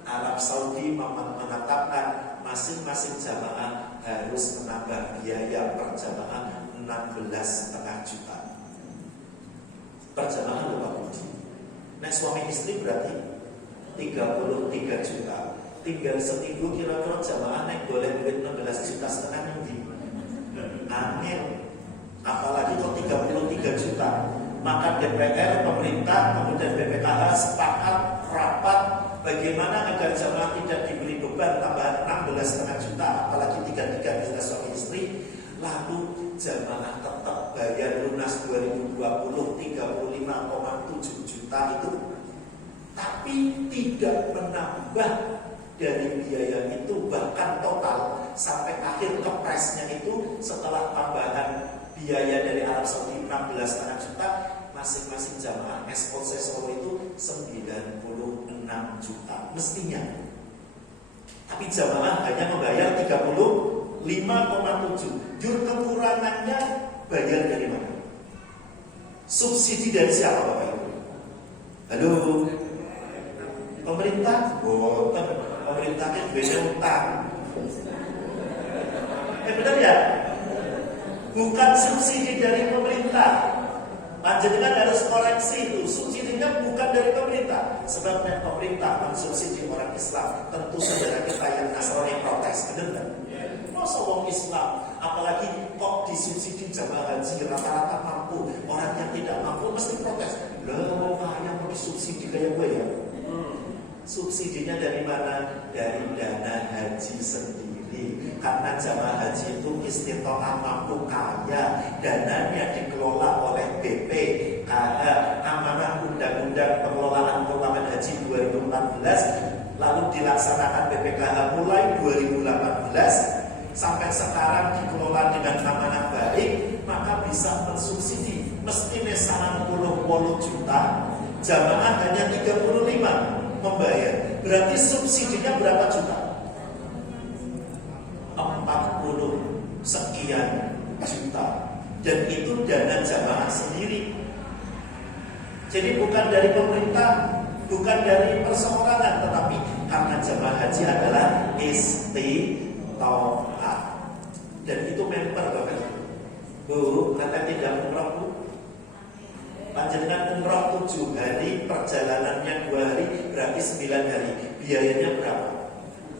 Arab Saudi menetapkan masing-masing jamaah harus menambah biaya per jamaah 16,5 juta per jamaah. Lupa kunci. Nah suami istri berarti 33 juta. Tinggal seminggu kira-kira jamaah naik boleh duit 16,5 juta nanti. Angel. Apalagi kalau 33 juta. Maka DPR, pemerintah, kemudian BPKH sepakat rapat bagaimana agar jamaah tidak diberi beban tambahan 16,5 juta, apalagi 3 bisa suami istri. Lalu jamaah tetap bayar lunas 2020 35,7 juta itu, tapi tidak menambah dari biaya itu, bahkan total sampai akhir kepresnya itu setelah tambahan biaya dari Arab Saudi 16,5 juta, masing-masing jamaah ekspose Solo itu 96 juta mestinya. Tapi jamaah hanya membayar 35,7. Jur kekurangannya bayar dari mana? Subsidi dari siapa Bapak Ibu? Halo? Pemerintah? Boten. Pemerintahnya duitnya utang. Benar ya? Bukan subsidi dari pemerintah. Panjenengan harus koreksi itu. Subsidinya bukan dari pemerintah. Sebabnya pemerintah mensubsidi orang Islam. Tentu saudara kita yang Nasrani protes. Benar kan? Masa orang Islam, apalagi kok disubsidi jamaah haji rata-rata mampu, orang yang tidak mampu mesti protes. Loh, yang mau disubsidi kayak gue ya? Subsidinya dari mana? Dari dana haji sendiri. Karena jamaah haji itu istiqomah mampu kaya, dananya dikelola oleh BPKH, amanah Undang-Undang Pengelolaan Keuangan Haji 2014, lalu dilaksanakan BPKH mulai 2018 sampai sekarang dikelola dengan amanah baik, maka bisa mensubsidi. Mestinya 90 juta, jamaah hanya 35 membayar. Berarti subsidinya berapa juta? 40 sekian juta. Dan itu dana jamaah sendiri. Jadi bukan dari pemerintah, bukan dari perseorangan, tetapi karena jamaah haji adalah istiqomah. Dan itu member Bapak. Bu, kata tidak umroh Bu. Panjenengan umroh 7 hari, perjalanannya 2 hari, berarti 9 hari. Biayanya berapa?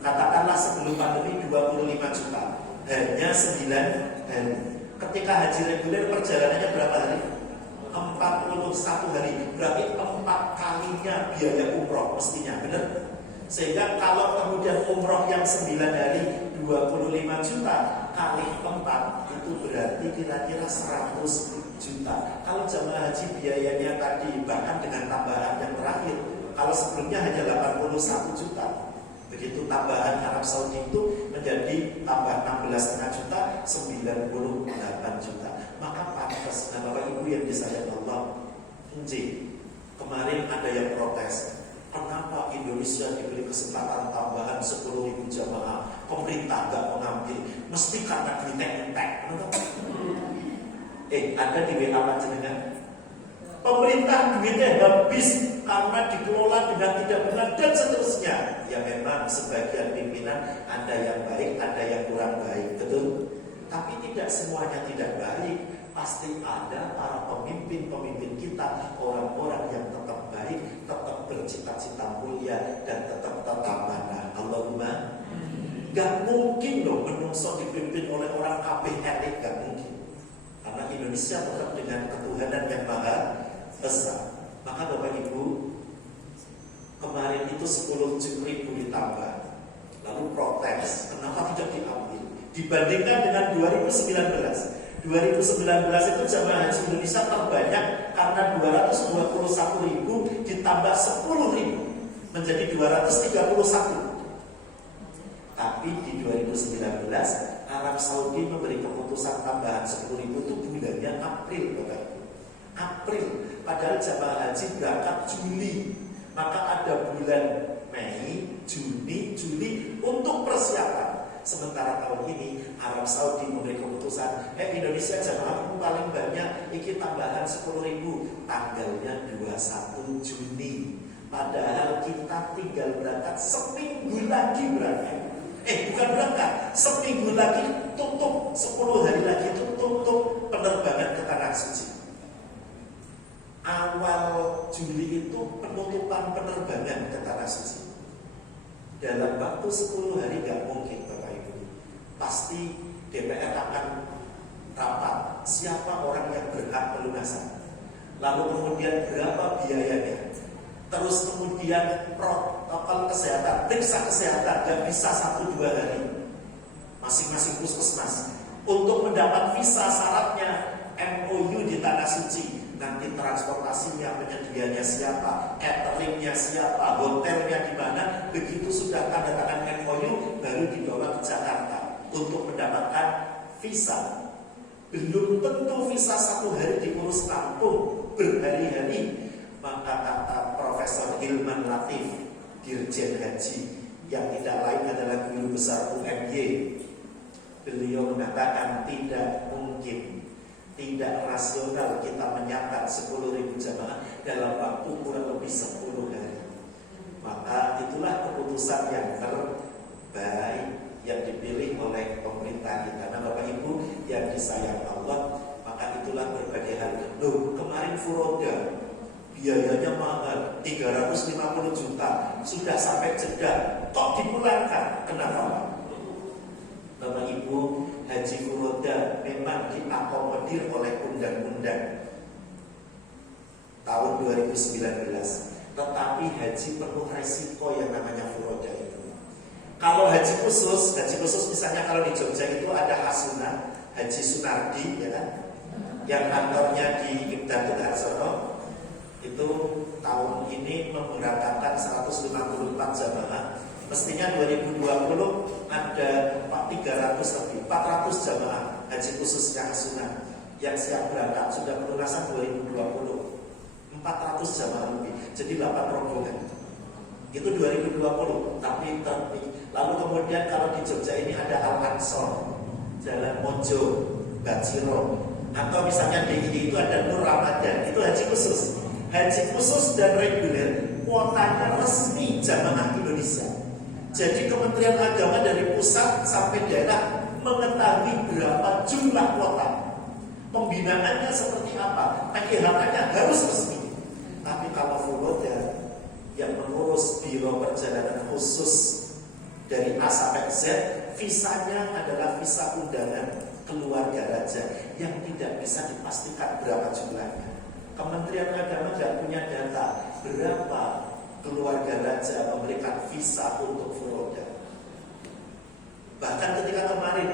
Katakanlah sebelum pandemi 25 juta. Hanya 9 hari. Ketika haji reguler perjalanannya berapa hari? 41 hari. Berarti 4 kalinya biaya umroh mestinya, benar? Sehingga kalau kemudian umroh yang 9 hari 25 juta kali 4 itu berarti kira-kira 100 juta. Kalau jamaah haji biayanya tadi bahkan dengan tambahan yang terakhir, kalau sebelumnya hanya 81 juta, begitu tambahan Arab Saudi itu menjadi tambah 16,5 juta, 98 juta. Maka pantas. Nah Bapak Ibu yang disayang Allah, kemarin ada yang protes. Kenapa Indonesia diberi kesempatan tambahan 10.000 jamaah, pemerintah nggak mengambil? Mesti karena duit entek. Ada di WA panjenengan. Pemerintah duitnya habis karena dikelola dengan tidak benar dan seterusnya. Ya memang sebagian pimpinan ada yang baik, ada yang kurang baik, betul. Tapi tidak semuanya tidak baik. Pasti ada para pemimpin-pemimpin kita, orang-orang yang tetap baik, tetap bercita-cita mulia dan tetap amanah. Allahumma. Gak mungkin loh menungso dipimpin oleh orang kabeh elit, gak mungkin. Karena Indonesia tetap dengan ketuhanan yang maha besar. Maka Bapak Ibu, kemarin itu 10.000 ditambah, lalu protes, kenapa tidak diambil? Dibandingkan dengan 2019 itu jamaah haji Indonesia terbanyak karena 221.000 ditambah 10.000 menjadi 231. Tapi di 2019 Arab Saudi memberi keputusan tambahan 10.000 itu bulannya April, Bapak Ibu. April, padahal jamaah haji berangkat Juli. Maka ada bulan Mei, Juni, Juli untuk persiapan. Sementara tahun ini Arab Saudi memberi keputusan, Indonesia jamaah paling banyak, iki tambahan 10.000, tanggalnya 21 Juni. Padahal kita tinggal berangkat seminggu lagi berangkat. Bukan berangkat, seminggu lagi tutup, 10 hari lagi tutup penerbangan ke Tanah Suci. Awal Juli itu penutupan penerbangan ke Tanah Suci. Dalam waktu 10 hari gak mungkin Bapak Ibu. Pasti DPR akan rapat siapa orang yang berhak pelunasan, lalu kemudian berapa biayanya, terus kemudian protokol kesehatan, periksa kesehatan gak bisa 1-2 hari masing-masing puskesmas. Untuk mendapat visa syaratnya MOU di Tanah Suci. Nanti transportasinya, penyedianya siapa, cateringnya siapa, hotelnya di mana. Begitu sudah tanda tangan MOU baru dibawa ke Jakarta untuk mendapatkan visa. Belum tentu visa 1 hari diurus rampung, berhari-hari. Maka kata Profesor Hilman Latif, Dirjen Haji, yang tidak lain adalah guru besar UMY, beliau mengatakan tidak mungkin, tidak rasional kita menyakat 10.000 jamaah dalam waktu kurang lebih 10 hari. Maka itulah keputusan yang terbaik yang dipilih oleh pemerintah kita. Nah Bapak Ibu yang disayang Allah, maka itulah berbagai hal. Loh, kemarin Furoda biayanya mahal, 350 juta, sudah sampai Jeddah, kok dipulangkan? Kenapa? Bapak Ibu, haji furoda memang diakomodir oleh undang-undang tahun 2019, tetapi Tapi haji penuh resiko yang namanya furoda itu. Kalau haji khusus misalnya kalau di Jogja itu ada Hasuna, Haji Sunardi, ya kan? Yang kantornya di Ibdatul Harsono, itu tahun ini memberangkatkan 154 jamaah. Mestinya 2020 ada 300 lebih, 400 jamaah haji khususnya Hasuna yang siap berangkat, sudah pelunasan 2020 400 jamaah lebih, jadi 8 rombongan. Itu 2020, tapi lalu kemudian kalau di Jogja ini ada Al-Ansor, Jalan Mojo, Baciro, atau misalnya DIY itu ada Nur Ramadan, itu haji khusus. Haji khusus dan reguler kuotanya resmi jamaah Indonesia. Jadi Kementerian Agama dari pusat sampai daerah mengetahui berapa jumlah kuota. Pembinaannya seperti apa, PKH-nya harus resmi. Tapi kalau furoda yang mengurus biro perjalanan khusus dari A sampai Z, visanya adalah visa undangan keluarga raja yang tidak bisa dipastikan berapa jumlahnya. Kementerian Agama tidak punya data berapa keluarga raja memberikan visa untuk furoda. Bahkan ketika kemarin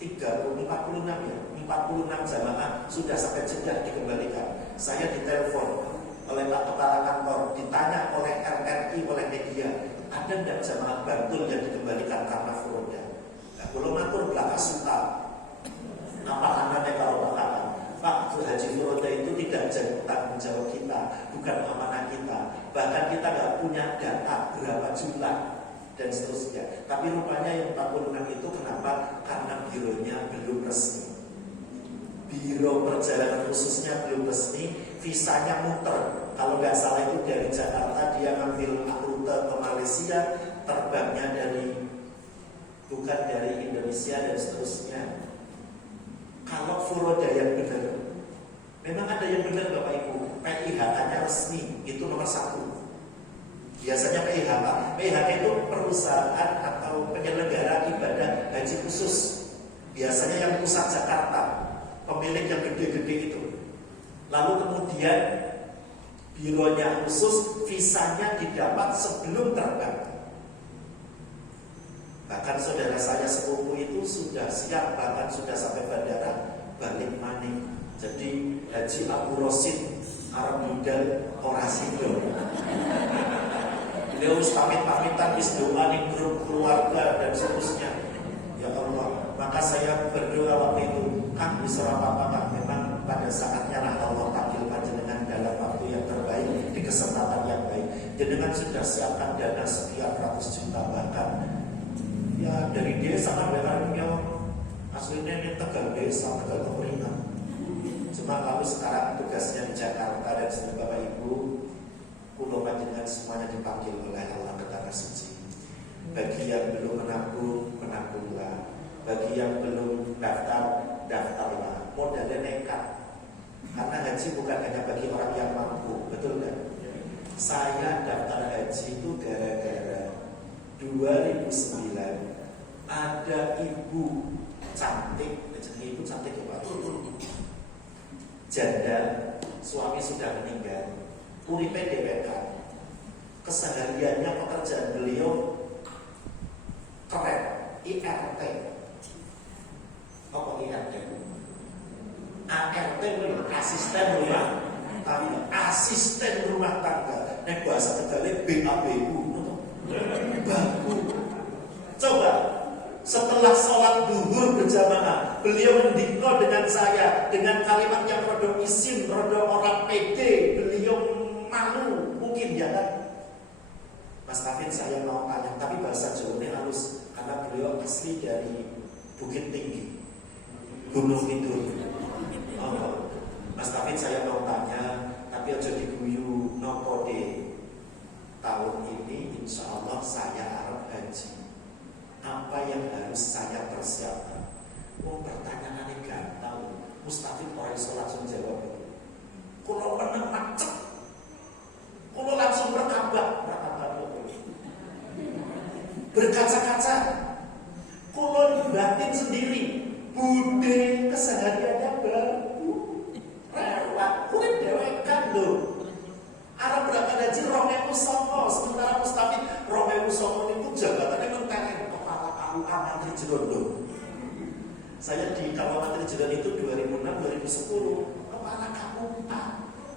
46 jamaah sudah sampai Jeddah dikembalikan. Saya ditelepon oleh Pak Kepala Kantor, ditanya oleh RRI, oleh media, ada tidak jamaah Bantul yang dikembalikan karena furoda? Belum atur belakang suka. Apa anaknya kalau bakalan? Pak, haji furoda itu tidak jadi tanggung jawab kita, bukan amanah kita. Bahkan kita nggak punya data berapa jumlah dan seterusnya. Tapi rupanya yang 46 itu kenapa? Karena bironya belum resmi. Biro perjalanan khususnya belum resmi, visanya muter. Kalau nggak salah itu dari Jakarta dia ngambil rute ke Malaysia, terbangnya bukan dari Indonesia dan seterusnya. Kalau furoda yang benar, memang ada yang benar Bapak Ibu, PIHK-nya resmi, itu nomor 1. Biasanya PIHK itu perusahaan atau penyelenggara ibadah haji khusus. Biasanya yang pusat Jakarta, pemilik yang gede-gede itu. Lalu kemudian bironya khusus, visanya didapat sebelum terbang. Bahkan saudara saya sepupu itu sudah siap, bahkan sudah sampai bandara balik maning. Jadi Haji Abu Rosid Arab Budal Orasido. Beliau pamit-pamitan doa nih grup keluarga dan seterusnya. Ya Allah, maka saya berdoa waktu itu, Kang diserah apa memang pada saatnya lah Allah takdir panjenengan dalam waktu yang terbaik, di kesempatan yang baik. Jenengan sudah siapkan dana sekian ratus juta bahkan. Ya dari desa kan ya aslinya ini Tegal desa, Tegal Temeringan. Cuma lalu sekarang tugasnya di Jakarta dan seluruh Bapak Ibu, kulo panjenengan semuanya dipanggil oleh Allah ke tanah suci. Bagi yang belum menabung, menabunglah. Bagi yang belum daftar, daftarlah. Modalnya nekat. Karena haji bukan hanya bagi orang yang mampu, betul kan? Saya daftar haji itu gara-gara 2009 ada ibu cantik, ibu cantik ya Pak, janda, suami sudah meninggal, uripe DPK, kesehariannya pekerjaan beliau keren, IRT, apa IRT? ART asisten rumah tangga, asisten rumah tangga, nek bahasa Tegalnya BABU. Baku. Coba setelah sholat duhur berjamaah, beliau mendikno dengan saya dengan kalimat yang rodok isim, rodok orang pede, beliau malu mungkin ya kan. Mas Kavin saya mau tanya, tapi bahasa Jawanya halus karena beliau asli dari Bukit Tinggi, Gunung Kidul. Oh, Mas Kavin saya mau tanya, tapi aja diguyu nopo de. Tahun ini insya Allah saya arep haji. Apa yang harus saya persiapkan? Pertanyaannya gampang. Mustafid orang iso langsung jawab. Kulo menang macet. Kulo langsung berkabar. Berkaca-kaca. Kulo batin sendiri. Bude kesehariannya baru. Rewat. Kulit dewekan loh. Arab berangkat haji 2009 Jerondo. Saya di Kawamatri Jalan itu 2006-2010. Kepala kamu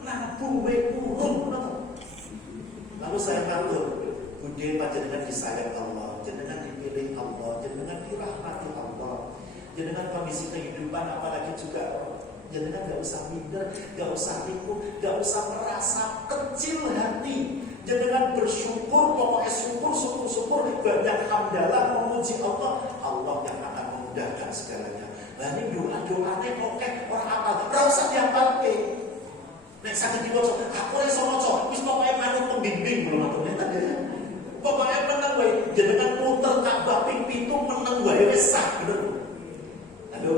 nabung kurung. Lalu saya ngatur, Bude panjenengan disayang Allah, jenengan dipilih Allah, jenengan dirahmati Allah, jenengan kondisi kehidupan apalagi juga jenengan gak usah minder, gak usah ikut, gak usah merasa kecil hati. Jangan bersyukur, pokoknya syukur, banyak hamdalah memuji Allah. Allah yang akan memudahkan segalanya. Nah ini doa-doanya oke, orang amal, rasa diapalke. Nek sakit diwaca, aku ora iso maca, wis pokoke manut pembimbing lho matune tadi. Pokoke meneng wae, jenengan muter Ka'bah ping 7 meneng wae wis sah, bener. Halo.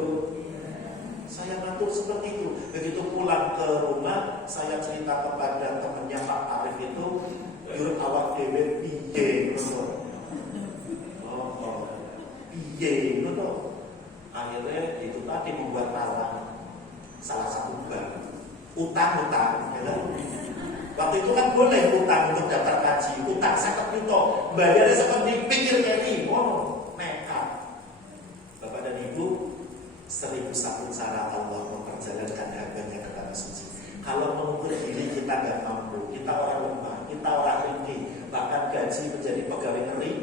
Saya ngatur seperti itu. Begitu pulang ke rumah, saya cerita kepada temannya Pak Arif itu, "Yur awak dhewe piye?" Oh, piye ngono. Akhirnya itu tadi membuat talang salah satu bank. Utang, ya kan? Waktu itu kan boleh utang untuk daftar kaji, utang 50 juta, bayarnya seperti pikir Eri, nekat. Bapak dan Ibu, 1001 cara Allah memperjalankan hambanya ke tanah suci. Kalau mengukur diri kita nggak mampu, kita orang lemah, kita orang ringkih, bahkan gaji menjadi pegawai kering.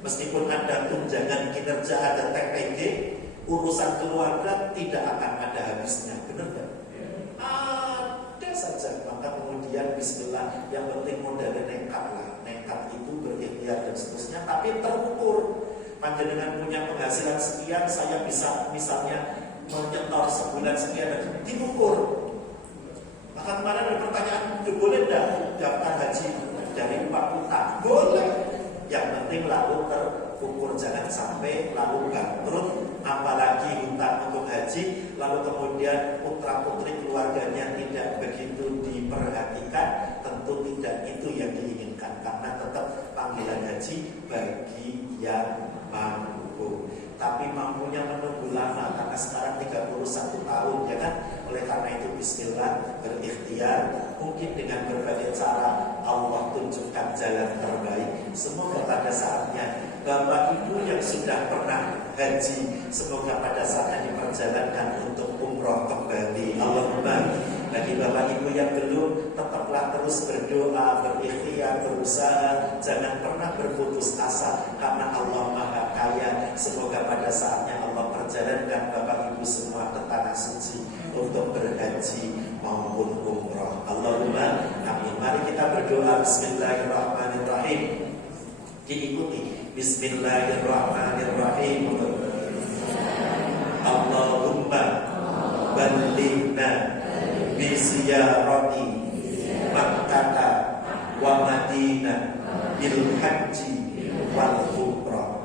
Meskipun ada tunjangan kinerja, ada TPG, urusan keluarga tidak akan ada habisnya, benar nggak? Ada saja. Maka kemudian Bismillah, yang penting modalnya nekat lah. Nekat itu berikhtiar dan seterusnya, tapi terukur. Panjenengan punya penghasilan sekian, saya bisa misalnya menyetor sebulan sekian dan diukur. Maka kemarin ada pertanyaan, boleh tidak daftar haji dari 40 tahun? Boleh. Yang penting lalu terukur, jangan sampai lalu bangkrut. Apalagi hutang untuk haji, lalu kemudian putra putri keluarganya tidak begitu diperhatikan, tentu tidak itu yang diinginkan. Karena tetap panggilan haji bagi yang mampu. Tapi mampunya menunggu lama karena sekarang 31 tahun, ya kan? Oleh karena itu Bismillah, berikhtiar. Mungkin dengan berbagai cara Allah tunjukkan jalan terbaik. Semoga pada saatnya Bapak Ibu yang sudah pernah haji, semoga pada saatnya diperjalankan untuk umroh kembali. Allahumma. Bagi Bapak Ibu yang belum, tetaplah terus berdoa, berikhtiar, berusaha. Jangan pernah berputus asa, karena Allah Maha Kaya. Semoga pada saatnya Allah perjalankan Bapak Ibu semua ke tanah suci untuk berhaji maupun umroh. Allahumma amin. Mari kita berdoa. Bismillahirrahmanirrahim. Diikuti. Bismillahirrahmanirrahim. Allahumma ballighna bisyarati Makkah wa Madinah bil haji wal umrah.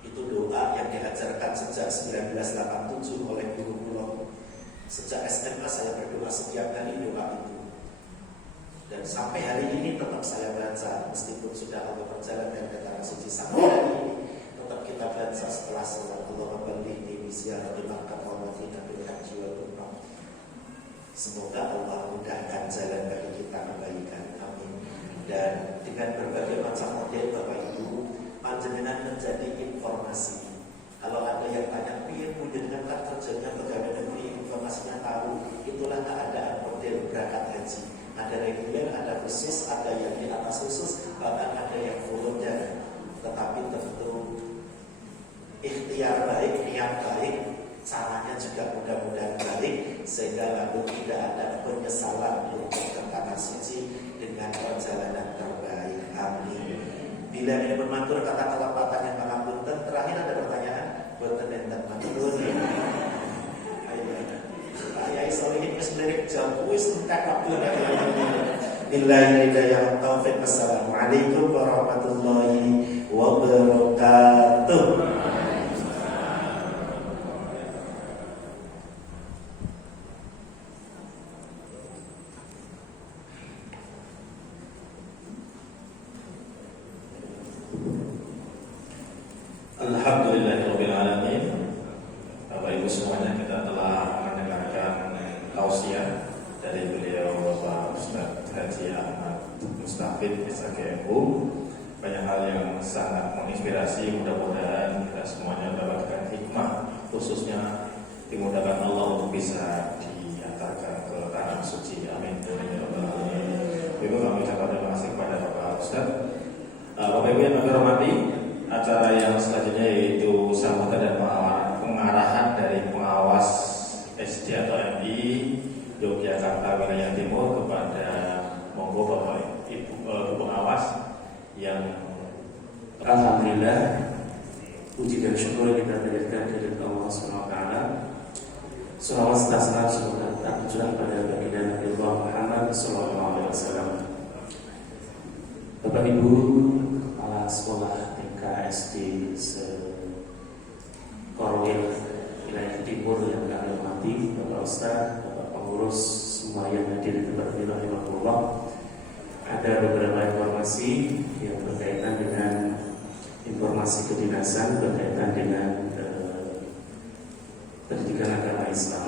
Itu doa yang diajarkan sejak 1987 oleh guru kula. Sejak SMA saya berdoa setiap hari doa itu. Dan sampai hari ini tetap saya baca, meskipun sudah Allah perjalanan ke tanah suci, sampai hari ini tetap kita baca setelah salat. Allahumma ballighni bi ziyarati Makkah wa Madinah bil haji wal umrah. Semoga Allah mudahkan jalan bagi kita kebaikan. Amin. Dan dengan berbagai macam model Bapak Ibu, panjenengan menjadi informasi. Kalau ada yang tanya, piye panjenengan kan kerjanya pegawai negeri, informasinya tahu. Itulah keadaan model berangkat haji. Ada reguler, ada khusus, ada yang di atas khusus, bahkan ada yang volunteer. Tetapi tentu ikhtiar baik, niat baik, caranya juga mudah-mudahan baik, sehingga lalu tidak ada penyesalan untuk ke tanah suci dengan perjalanan terbaik. Amin. Bila ini bermatur kata kelepatan yang mengapunten. Terakhir ada pertanyaan buat enten matur. Ayah solihin keselirik jam wis entek waktu billahi hidayah taufik. Assalamualaikum warahmatullahi wabarakatuh. Alhamdulillahirabbil alamin. Bapak Ibu semuanya, kita telah mendengarkan tausiah dari beliau Bapak Ustaz Haji Ahmad Mustafid SKMU. Banyak hal yang sangat menginspirasi aspirasi, mudah-mudahan kita semuanya mendapatkan hikmah, khususnya dimudahkan Allah untuk bisa diantarkan ke tanah suci. Amin. Ibu kami ucapkan terima kasih kepada Bapak Ustaz. Bapak Ibu yang kami hormati, acara yang selanjutnya yaitu sambutan dan pengarahan dari pengawas SD atau MI Yogyakarta Wilayah Timur kepada monggo Bapak Ibu pengawas yang Alhamdulillah, puji dan syukur kita panjatkan kepada Allah SWT. Salawat serta salam semoga tercurah pada baginda Nabi Muhammad SAW. Bapak Ibu kepala sekolah TK SD Korwil Wilayah Timur yang kami hormati, Bapak Ustaz, Bapak pengurus semua yang hadir di tempat ini, rahimahullah. Ada beberapa informasi yang berkaitan dengan informasi kedinasan berkaitan dengan pendidikan agama Islam.